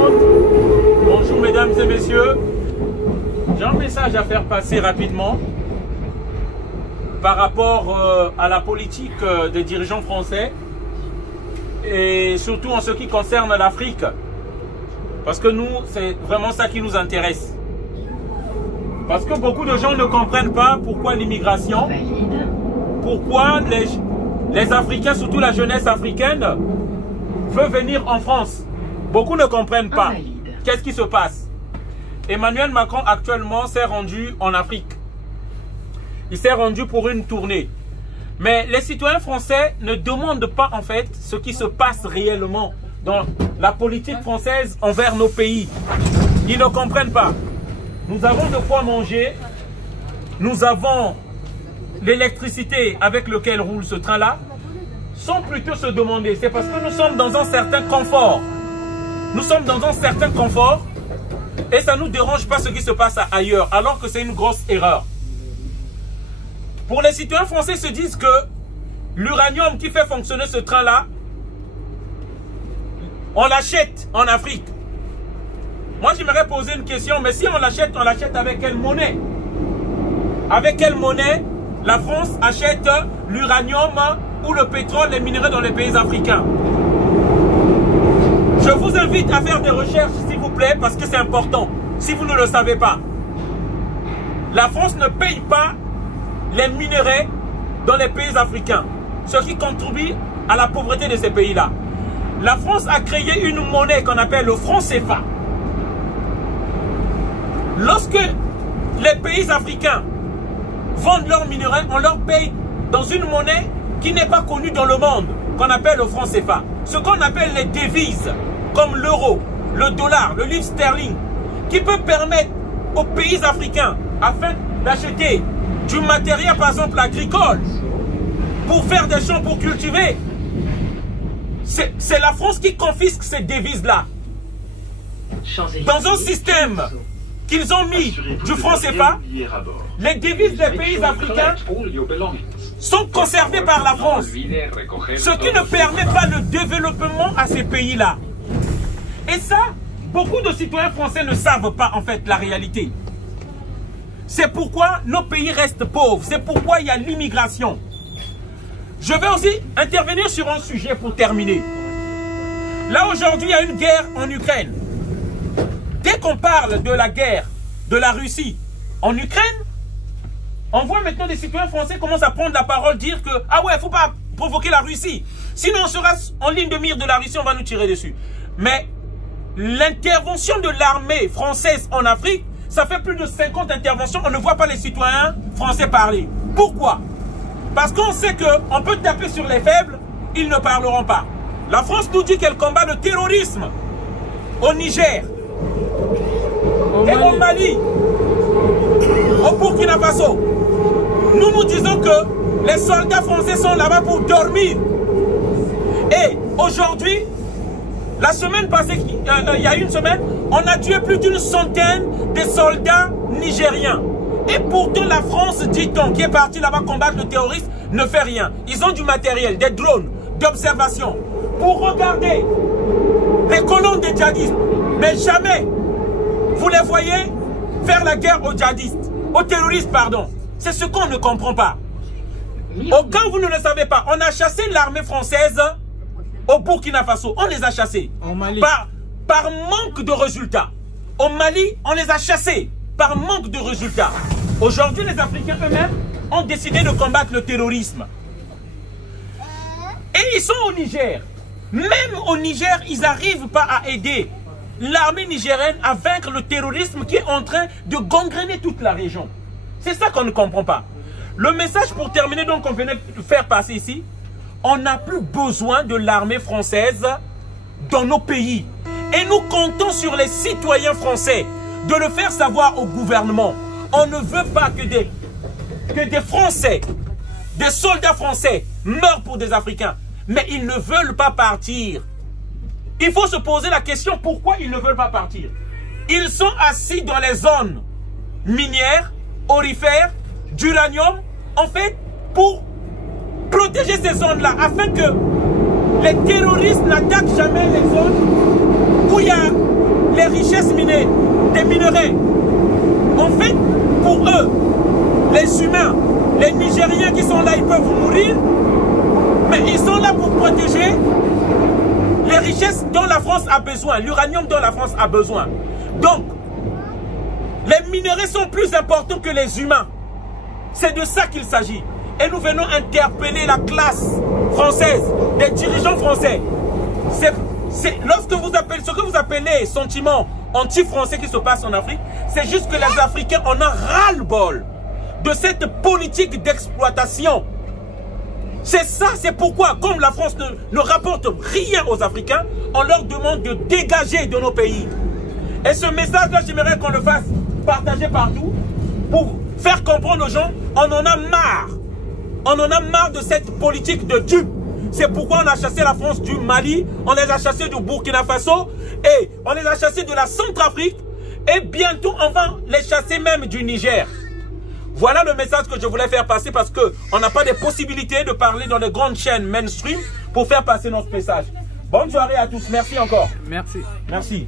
monde. Bonjour mesdames et messieurs. J'ai un message à faire passer rapidement par rapport à la politique des dirigeants français et surtout en ce qui concerne l'Afrique. Parce que nous, c'est vraiment ça qui nous intéresse. Parce que beaucoup de gens ne comprennent pas pourquoi l'immigration, pourquoi les Africains, surtout la jeunesse africaine, veut venir en France. Beaucoup ne comprennent pas. Qu'est-ce qui se passe? Emmanuel Macron actuellement s'est rendu en Afrique. Il s'est rendu pour une tournée. Mais les citoyens français ne demandent pas en fait ce qui se passe réellement dans la politique française envers nos pays. Ils ne comprennent pas. Nous avons de quoi manger. Nous avons l'électricité avec laquelle roule ce train-là. Sans plutôt se demander, c'est parce que nous sommes dans un certain confort. Nous sommes dans un certain confort et ça ne nous dérange pas ce qui se passe ailleurs, alors que c'est une grosse erreur. Pour les citoyens français, se disent que l'uranium qui fait fonctionner ce train-là, on l'achète en Afrique. Moi, j'aimerais poser une question, mais si on l'achète avec quelle monnaie? Avec quelle monnaie la France achète l'uranium ou le pétrole, les minerais dans les pays africains? Je vous invite à faire des recherches, s'il vous plaît, parce que c'est important, si vous ne le savez pas. La France ne paye pas les minerais dans les pays africains, ce qui contribue à la pauvreté de ces pays-là. La France a créé une monnaie qu'on appelle le franc CFA. Lorsque les pays africains vendent leurs minerais, on leur paye dans une monnaie qui n'est pas connue dans le monde, qu'on appelle le franc CFA. Ce qu'on appelle les devises, comme l'euro, le dollar, le livre sterling, qui peut permettre aux pays africains, afin d'acheter du matériel, par exemple agricole, pour faire des champs pour cultiver. C'est la France qui confisque ces devises-là. Dans un système qu'ils ont mis du franc CFA, les devises des pays africains sont conservées par la France, ce qui ne permet pas le développement à ces pays-là. Et ça, beaucoup de citoyens français ne savent pas en fait la réalité. C'est pourquoi nos pays restent pauvres, c'est pourquoi il y a l'immigration. Je vais aussi intervenir sur un sujet pour terminer. Là aujourd'hui, il y a une guerre en Ukraine. Dès qu'on parle de la guerre de la Russie en Ukraine, on voit maintenant des citoyens français commencent à prendre la parole, dire que ah ouais, il ne faut pas provoquer la Russie. Sinon on sera en ligne de mire de la Russie, on va nous tirer dessus. Mais l'intervention de l'armée française en Afrique, ça fait plus de 50 interventions, on ne voit pas les citoyens français parler. Pourquoi? Parce qu'on sait qu'on peut taper sur les faibles, ils ne parleront pas. La France nous dit qu'elle combat le terrorisme au Niger, et au Mali, au Burkina Faso. Nous disons que les soldats français sont là-bas pour dormir. Et aujourd'hui, la semaine passée, il y a une semaine, on a tué plus d'une centaine de soldats nigériens. Et pourtant la France, dit-on, qui est partie là-bas combattre le terrorisme, ne fait rien. Ils ont du matériel, des drones, d'observation, pour regarder les colonnes des djihadistes. Mais jamais vous les voyez faire la guerre aux djihadistes, aux terroristes, pardon. C'est ce qu'on ne comprend pas. Au cas où vous ne le savez pas, on a chassé l'armée française au Burkina Faso. On les a chassés par manque de résultats. Au Mali, on les a chassés par manque de résultats. Aujourd'hui, les Africains eux-mêmes ont décidé de combattre le terrorisme. Et ils sont au Niger. Même au Niger, ils n'arrivent pas à aider l'armée nigérienne à vaincre le terrorisme qui est en train de gangréner toute la région. C'est ça qu'on ne comprend pas. Le message pour terminer, donc, qu'on venait de faire passer ici, on n'a plus besoin de l'armée française dans nos pays. Et nous comptons sur les citoyens français de le faire savoir au gouvernement. On ne veut pas que des Français, des soldats français meurent pour des Africains. Mais ils ne veulent pas partir. Il faut se poser la question pourquoi ils ne veulent pas partir. Ils sont assis dans les zones minières, aurifères, d'uranium, en fait, pour protéger ces zones-là, afin que les terroristes n'attaquent jamais les zones où il y a richesses minières, des minerais. En fait, pour eux, les humains, les Nigériens qui sont là, ils peuvent mourir, mais ils sont là pour protéger les richesses dont la France a besoin, l'uranium dont la France a besoin. Donc, les minerais sont plus importants que les humains. C'est de ça qu'il s'agit. Et nous venons interpeller la classe française, les dirigeants français. Lorsque vous appelez, ce que vous appelez sentiment anti-français qui se passe en Afrique, c'est juste que les Africains en ont ras-le-bol de cette politique d'exploitation. C'est ça, c'est pourquoi, comme la France ne rapporte rien aux Africains, on leur demande de dégager de nos pays. Et ce message-là, j'aimerais qu'on le fasse partager partout pour faire comprendre aux gens, on en a marre. On en a marre de cette politique de dupe. C'est pourquoi on a chassé la France du Mali, on les a chassés du Burkina Faso, et on les a chassés de la Centrafrique, et bientôt on va les chasser même du Niger. Voilà le message que je voulais faire passer parce qu'on n'a pas de possibilité de parler dans les grandes chaînes mainstream pour faire passer notre message. Bonne soirée à tous. Merci encore. Merci. Merci.